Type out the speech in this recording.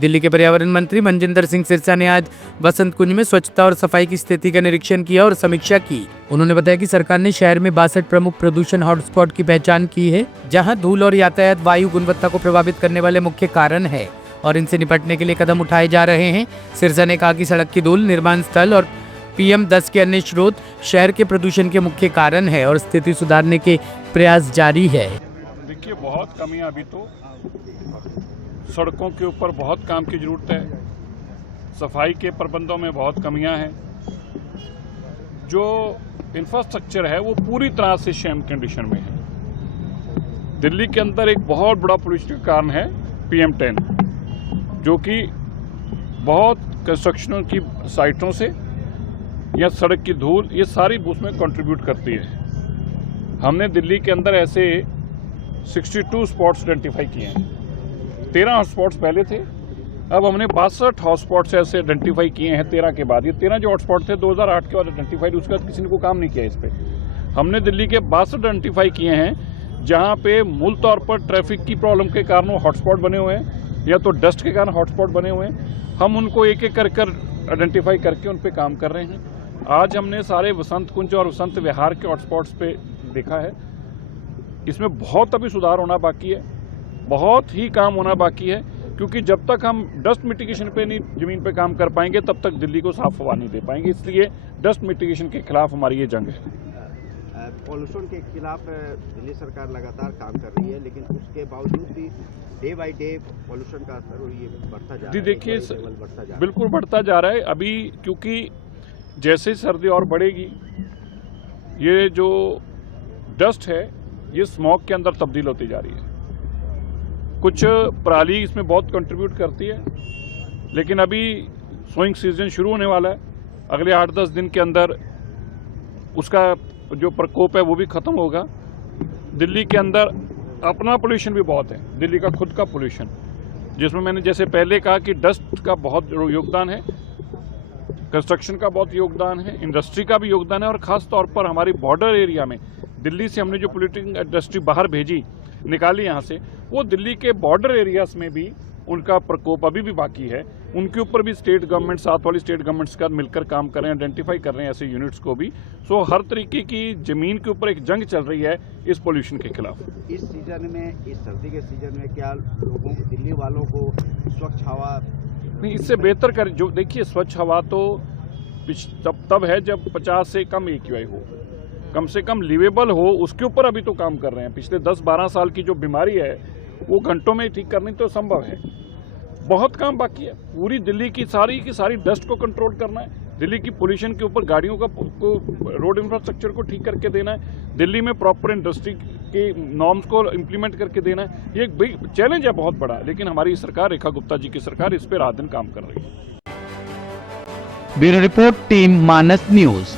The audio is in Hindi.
दिल्ली के पर्यावरण मंत्री मनजिंदर सिंह सिरसा ने आज बसंत कुंज में स्वच्छता और सफाई की स्थिति का निरीक्षण किया और समीक्षा की। उन्होंने बताया कि सरकार ने शहर में 62 प्रमुख प्रदूषण हॉटस्पॉट की पहचान की है, जहां धूल और यातायात वायु गुणवत्ता को प्रभावित करने वाले मुख्य कारण है और इनसे निपटने के लिए कदम उठाए जा रहे हैं। सिरसा ने कहा कि सड़क की धूल, निर्माण स्थल और PM10 के अन्य स्रोत शहर के प्रदूषण के मुख्य कारण है और स्थिति सुधारने के प्रयास जारी है। देखिए, बहुत कमियां अभी तो सड़कों के ऊपर बहुत काम की जरूरत है, सफाई के प्रबंधों में बहुत कमियां हैं, जो इंफ्रास्ट्रक्चर है वो पूरी तरह से शैम कंडीशन में है। दिल्ली के अंदर एक बहुत बड़ा पोल्यूशन का कारण है PM10, जो कि बहुत कंस्ट्रक्शनों की साइटों से या सड़क की धूल, ये सारी उसमें कंट्रीब्यूट करती है। हमने दिल्ली के अंदर ऐसे 62 स्पॉट्स आइडेंटिफाई किए हैं। 13 हॉटस्पॉट्स पहले थे, अब हमने 62 हॉटस्पॉट्स ऐसे आइडेंटिफाई किए हैं 13 के बाद। ये 13 जो हॉटस्पॉट थे 2008 के बाद आइडेंटिफाइड, उसके बाद किसी ने कोई काम नहीं किया इस पर। हमने दिल्ली के 62 आइडेंटिफाई किए हैं जहाँ पे मूल तौर पर ट्रैफिक की प्रॉब्लम के कारण वो हॉटस्पॉट बने हुए हैं या तो डस्ट के कारण हॉटस्पॉट बने हुए हैं। हम उनको एक एक कर आइडेंटिफाई करके उन पर काम कर रहे हैं। आज हमने सारे वसंत कुंज और वसंत विहार के हॉटस्पॉट्स पे देखा है। इसमें बहुत अभी सुधार होना बाकी है, बहुत ही काम होना बाकी है, क्योंकि जब तक हम डस्ट मिटिगेशन पे नहीं ज़मीन पे काम कर पाएंगे तब तक दिल्ली को साफ हवा नहीं दे पाएंगे। इसलिए डस्ट मिटिगेशन के खिलाफ हमारी ये जंग है। पॉल्यूशन के खिलाफ दिल्ली सरकार लगातार काम कर रही है, लेकिन उसके बावजूद भी डे बाई डे पॉल्यूशन का असर ये बढ़ता जा रहा है। देखिए, बिल्कुल बढ़ता जा रहा है अभी, क्योंकि जैसे सर्दी और बढ़ेगी ये जो डस्ट है ये स्मॉग के अंदर तब्दील होती जा रही है। कुछ पराली इसमें बहुत कंट्रीब्यूट करती है, लेकिन अभी सोइंग सीजन शुरू होने वाला है। अगले 8-10 दिन के अंदर उसका जो प्रकोप है वो भी खत्म होगा। दिल्ली के अंदर अपना पोल्यूशन भी बहुत है, दिल्ली का खुद का पोल्यूशन, जिसमें मैंने जैसे पहले कहा कि डस्ट का बहुत योगदान है, कंस्ट्रक्शन का बहुत योगदान है, इंडस्ट्री का भी योगदान है, और ख़ास तौर पर हमारी बॉर्डर एरिया में दिल्ली से हमने जो पोल्यूटिंग इंडस्ट्री बाहर भेजी, निकाली यहाँ से, वो दिल्ली के बॉर्डर एरियाज में भी उनका प्रकोप अभी भी बाकी है। उनके ऊपर भी स्टेट गवर्नमेंट, साथ वाली स्टेट गवर्नमेंट्स का मिलकर काम कर रहे हैं, आइडेंटिफाई कर रहे हैं ऐसे यूनिट्स को भी। सो हर तरीके की ज़मीन के ऊपर एक जंग चल रही है इस पोल्यूशन के खिलाफ। इस सीजन में, इस सर्दी के सीजन में क्या लोगों को, दिल्ली वालों को स्वच्छ हवा नहीं, इससे बेहतर कर, जो देखिए स्वच्छ हवा तो तब है जब 50 से कम AQI हो, कम से कम लिवेबल हो, उसके ऊपर अभी तो काम कर रहे हैं। पिछले 10-12 साल की जो बीमारी है वो घंटों में ठीक करनी तो संभव है। बहुत काम बाकी है। पूरी दिल्ली की सारी डस्ट को कंट्रोल करना है, दिल्ली की पोल्यूशन के ऊपर गाड़ियों को रोड इंफ्रास्ट्रक्चर को ठीक करके देना है, दिल्ली में प्रॉपर इंडस्ट्री के नॉर्म्स को इम्प्लीमेंट करके देना है। ये एक बिग चैलेंज है, बहुत बड़ा, लेकिन हमारी सरकार, रेखा गुप्ता जी की सरकार इस पर रात दिन काम कर रही है। ब्यूरो रिपोर्ट, टीम मानस न्यूज।